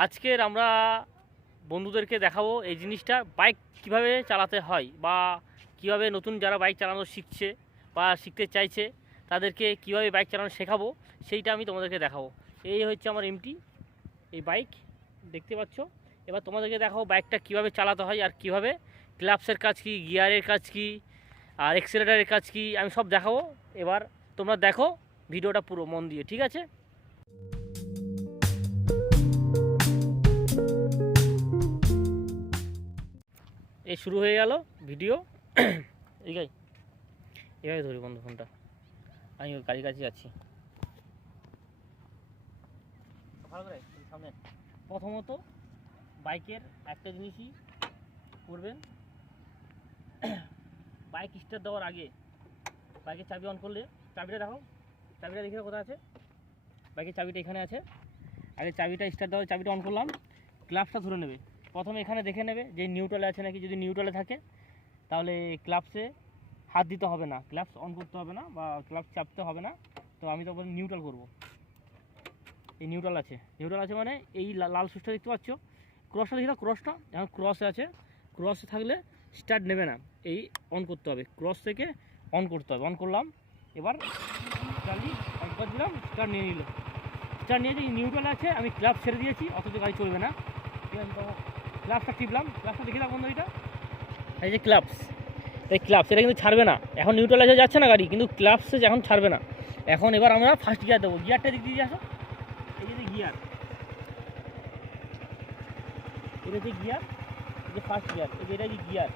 আজকের আমরা বন্ধুদেরকে দেখাবো এই জিনিসটা, বাইক কিভাবে চালাতে হয় বা কিভাবে নতুন যারা বাইক চালানো শিখছে বা শিখতে চাইছে তাদেরকে কিভাবে বাইক চালানো শেখাবো, সেইটা আমি তোমাদেরকে দেখাবো। এই হচ্ছে আমার এমটি, এই বাইক দেখতে পাচ্ছ। এবার তোমাদেরকে দেখাবো বাইকটা কিভাবে চালাতে হয় আর কিভাবে ক্লাপসের কাজ কী, গিয়ারের কাজ কী, আর এক্সেলেটারের কাজ কী, আমি সব দেখাবো। এবার তোমরা দেখো ভিডিওটা পুরো মন দিয়ে, ঠিক আছে? এই শুরু হয়ে গেল ভিডিও। এভাবে ধরি বন্ধু ফোনটা, আমি গাড়ির কাছে যাচ্ছি। ভালো করে সামনে। প্রথমত বাইকের একটা জিনিসই করবেন, বাইক স্টার্ট দেওয়ার আগে বাইকের চাবি অন করলে, চাবিটা দেখো, চাবিটা দেখে কোথায় আছে, বাইকের চাবিটা এখানে আছে। আগে চাবিটা স্টার্ট দেওয়ার, চাবিটা অন করলাম, ক্লাপসটা ধরে নেবে। প্রথমে এখানে দেখে নেবে যে নিউট্রালে আছে নাকি। যদি নিউট্রালে থাকে তাহলে ক্লাপসে হাত দিতে হবে না, ক্লাপস অন করতে হবে না বা ক্লাপস চাপতে হবে না। তো আমি তখন নিউট্রাল করব। এই নিউট্রাল আছে মানে এই লাল সুইচটা দেখতে পাচ্ছ, ক্রসটা দেখি না, ক্রসটা এখন ক্রসে আছে, ক্রসে থাকলে স্টার্ট নেবে না, এই অন করতে হবে, ক্রস থেকে অন করতে হবে। অন করলাম, এবার চালি একবার দিলাম, স্টার্ট নিয়ে নিল। স্টার্ট নিয়ে যে নিউট্রাল আছে, আমি ক্লাব ছেড়ে দিয়েছি, অথচ গাড়ি চলবে না। ঠিক আছে, তো ক্লাবটা টিপলাম, ক্লাবটা দেখে বন্ধু, এই যে ক্লাবস, এই ক্লাবস এটা কিন্তু ছাড়বে না। এখন নিউট্রালাইজে যাচ্ছে না গাড়ি, কিন্তু ক্লাবসে এখন ছাড়বে না। এখন এবার আমরা ফার্স্ট গিয়ার দেবো। গিয়ারটা দিক দিয়ে আসো, এই যে গিয়ার, এটা যে গিয়ার, এই যে ফার্স্ট গিয়ার, এই যে এটা যে গিয়ার,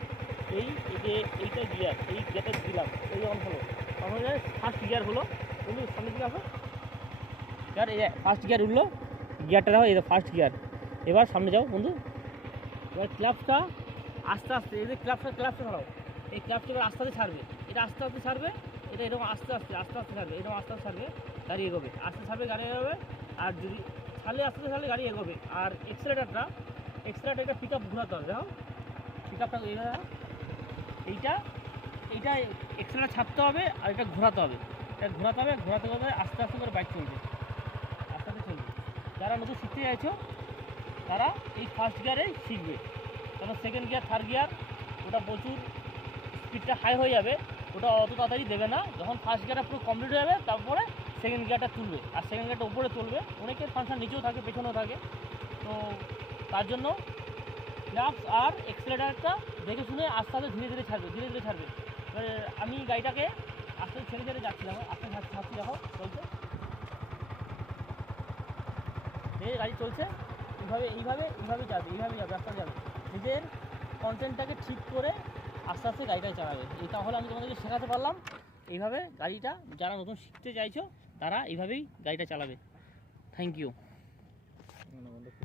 এই যে এইটা গিয়ার, এই গিয়ারটা দিলাম, এই অন হলো, তখন ফার্স্ট গিয়ার হলো। বন্ধু সামনে দিকে আসো, গিয়ার এই ফার্স্ট গিয়ার উঠলো, গিয়ারটা দেখো, এই ফার্স্ট গিয়ার। এবার সামনে যাও বন্ধু। এবার ক্লাবসটা আস্তে আস্তে, এই যে ক্লাবসটা ধরাও, এই ক্লাবসটা এবার আস্তে আস্তে ছাড়বে, এটা আস্তে আস্তে ছাড়বে, এটা এরকম আস্তে আস্তে ছাড়বে, এরকম আস্তে আস্তে ছাড়বে, গাড়ি এগোবে, আস্তে ছাড়বে গাড়ি এগোবে। আর যদি ছাড়লে আস্তে আস্তে ছাড়লে গাড়ি এগোবে। আর এক্সেলেটারটা এটা পিক আপ ঘোরাতে হবে, দেখো পিক আপটা এইটা এইটা এক্সেলেটার ছাড়তে হবে আর এটা ঘোরাতে হবে, ঘোরাতে হবে, আস্তে আস্তে করে বাইক চলবে, আস্তে আস্তে চলবে। যারা নতুন শিখতে চাইছো তারা এই ফার্স্ট গিয়ারে শিখবে, কারণ সেকেন্ড গিয়ার, থার্ড গিয়ার ওটা প্রচুর স্পিডটা হাই হয়ে যাবে, ওটা অত তাড়াতাড়ি দেবে না। যখন ফার্স্ট গিয়ারটা পুরো কমপ্লিট হয়ে যাবে তারপরে সেকেন্ড গিয়ারটা তুলবে, আর সেকেন্ড গিয়ারটা উপরে তুলবে। অনেকের ফাংশন নিচেও থাকে, পেছনেও থাকে, তো তার জন্য ক্লাবস আর এক্সেলেটারটা দেখে শুনে আস্তে আস্তে ধীরে ধীরে ছাড়বে। এবারে আমি গাড়িটাকে আস্তে ছেড়ে যাচ্ছিলাম, আস্তে ছাড়ছি, দেখো চলছে, গাড়ি চলছে, এইভাবে যাবে, রাস্তা যাবে। নিজের কন্টেন্টটাকে ঠিক করে আস্তে আস্তে গাড়িটা চালাবে। এই তাহলে আমি তোমাদেরকে শেখাতে পারলাম। এইভাবে গাড়িটা যারা নতুন শিখতে চাইছো তারা এইভাবেই গাড়িটা চালাবে। Thank you.